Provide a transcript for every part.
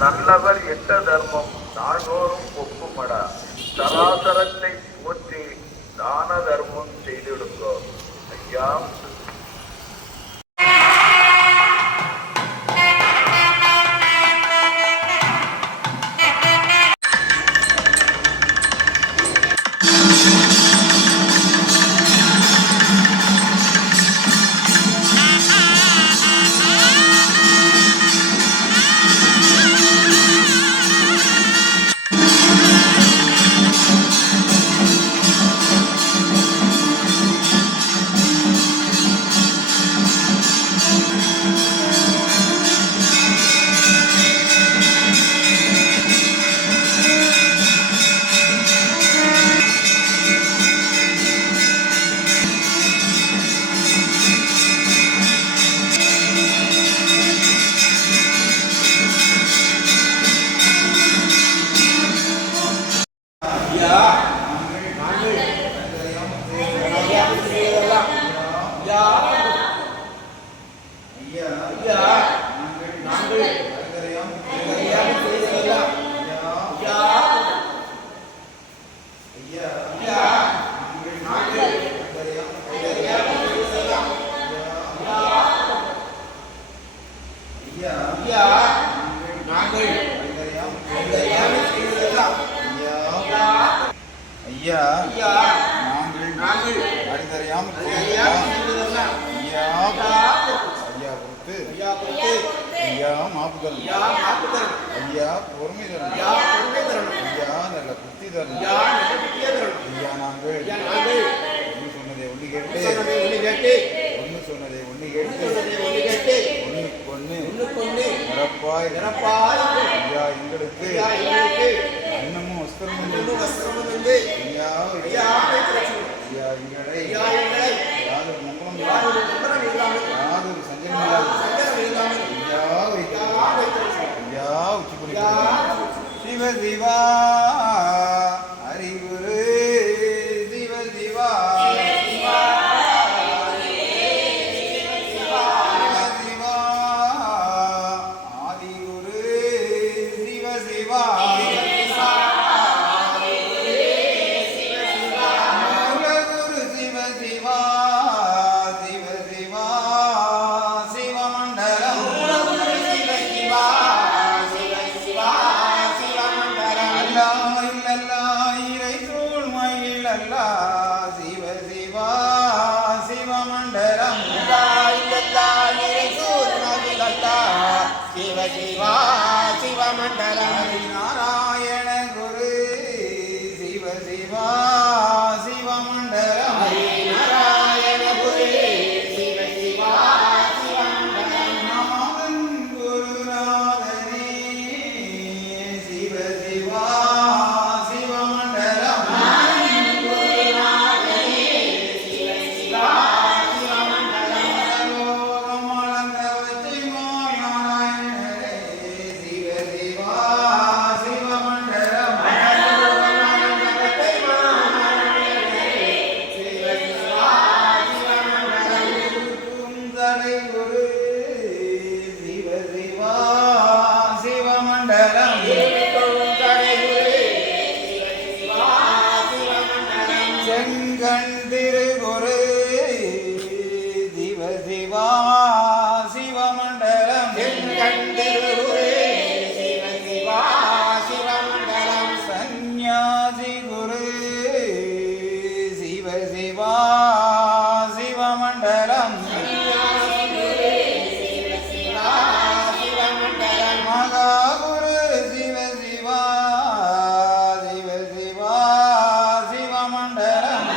நல்லவர் எட்ட தர்மம் நாள்தோறும் ஒப்புமடா. சராசரத்தை போற்றி தான தர்மம் செய்திடுங்கோ. ஐயா மாப்புதல் ஐயா பொறுமை தரணும் ஐயா நல்ல புத்தி தரணும் ஐயா நாங்கள் ஒன்று சொன்னதை ஒன்று கேட்டு ஒன்று சொன்னதை ஒன்று கேட்டு ஒன்றுக்கு நிரப்பாய் ஐயா எங்களுக்கு அன்னமும் வஸ்திரமும் ஐயா ஐயா எங்களை யாதொரு மங்களம் யாதொரு சஞ்சலம் சிவ சிவா அறிவுரு சிவ சிவா சிவ சிவா ஆதிகுரு சிவ சிவா மூலகுரு சிவ சிவா சிவ சிவா சிவமண்டலம் சிவ சிவா சிவமண்டலம் சிவ சிவா சிவமண்டலம் நாராயண குரு சிவ சிவா சிவமண்டலம் நாராயண குரு சிவ சிவா சிவமண்டலம் நாதன் குருநாதனே சிவ சிவா செங்கண்டிருகுரு சிவ சிவா சிவமண்டலம் செங்கண்டிருகுரு சிவ சிவா சிவமண்டலம் சந்நியாசி குரு சிவ சிவா சிவமண்டலம் மகாகுரு சிவ சிவா சிவ சிவா சிவமண்டலம்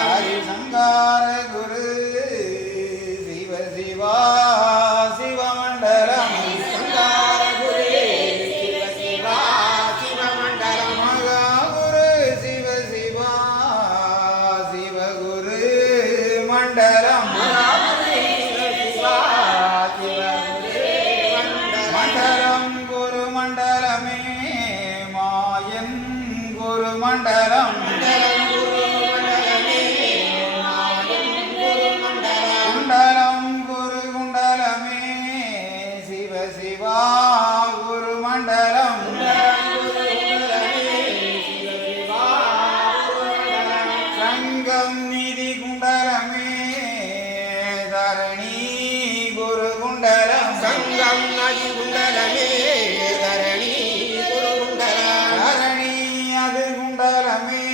ஹரிசங்கார குரு சிவ சிவா சிவமண்டலம் சங்கார குரு சிவ சிவா சிவமண்டலம் மகாகுரு சிவ சிவா சிவகுரு மண்டலம் மண்டலம் குரு மண்டலமே மாயன் குரு மண்டலம் குண்டலம் குரு தரணி குருகுண்டலம் சங்கம் நதி குண்டலமே தரணி குருகுண்டலம் தரணி அது குண்டலமே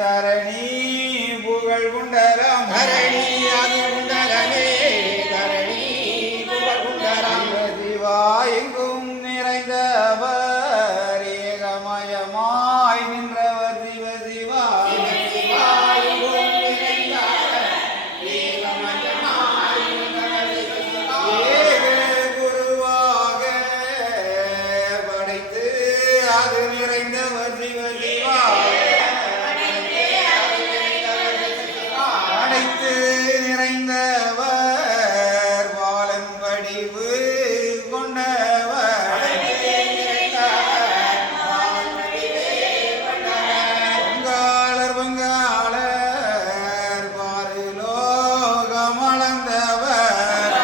தரணி புகழ் குண்டலம் தரணி அது குண்டலமே தரணி புகழ் குண்டலம் சிவா எங்கும் நிறைந்தவர் ஏகமயமாய் நின்றவர் சிவ சிவா ஏக குருவாக படைத்து அது நிறைந்தவர் சிவ சிவா படைத்து நிறைந்தவர் பாலன் வடிவு கொண்டவர் பொங்காளர் பொங்காளர் பாரிலோகம் அளந்தவர்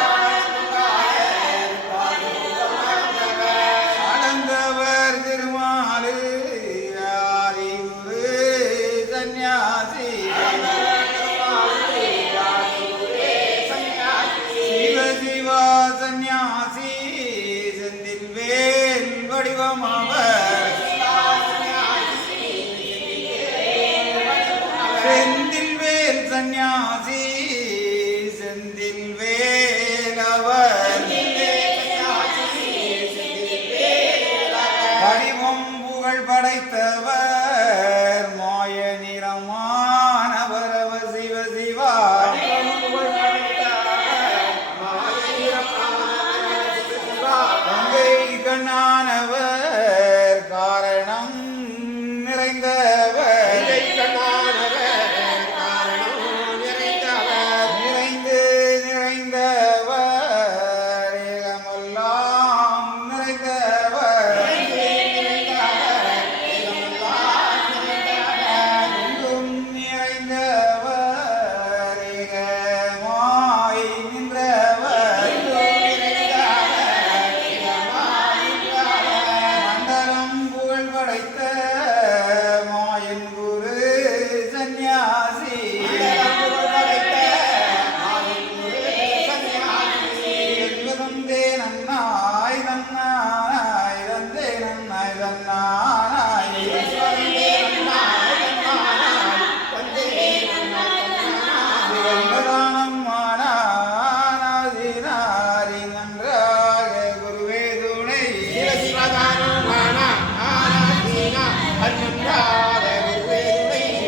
அளந்தவர் திருமாலு ஆதியுரு சந்நியாசி சிவ சிவா சந்நியாசி செந்தில் வேல் வடிவம் அவர் செந்தில் வேல் சந்நியாசி செந்தில் வேல் அவர் வடிவம் புகழ் படைத்தவர் மாய நிறமானவர் அவர் சிவ சிவா கங்கை கண்ணானவர் காரணம் நிறைந்தவர் நிறைந்து நிறைந்தவர் ஏகமெல்லாம் நிறைந்தவர் எங்கும் நிறைந்தவர் ஏகமாய் நின்றவர் மண்டலம் புகழ் படைத்த மாயன் குரு சந்நியாசி தந்தே நன்னாய் தன்னாய் தந்தே நன்னாய் தன்னாய் சிவதானம் ஆனாதினாரி நன்றாக குருவே துணை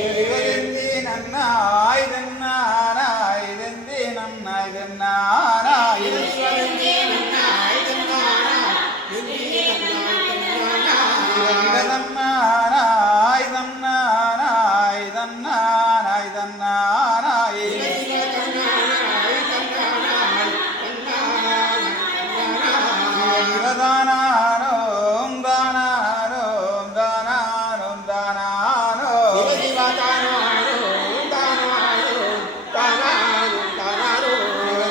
சிவதந்தி நன்னாய் தன்னானாய் தந்தி நன்னாய் தன்னானாய் தன்னானாய் தன்னானாய் தன்னானாய் தன்னானாய் சிவதானாரோம் தானாரோம் தானாரோம் தானாரோ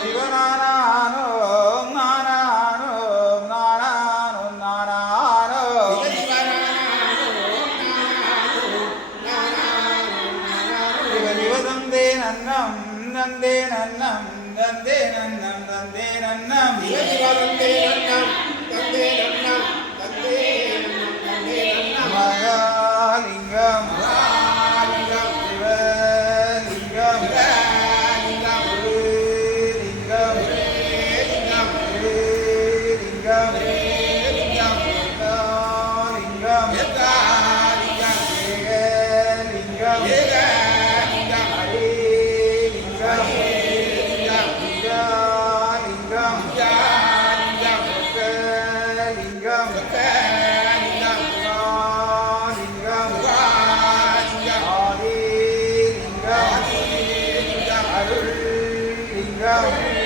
சிவனாரோம் நானாரோம் நானாரோம் நானாரோ சிவதந்தே நன்னம் தந்தே நன்னம் தந்தே நன்னம் தந்தே நன்னம் மகாலிங்கம் சிவலிங்கம் குருலிங்கம் ஸ்ரீலிங்கம் லிங்கம் ஏகலிங்கம் ஹரிலிங்கம் லிங்கம்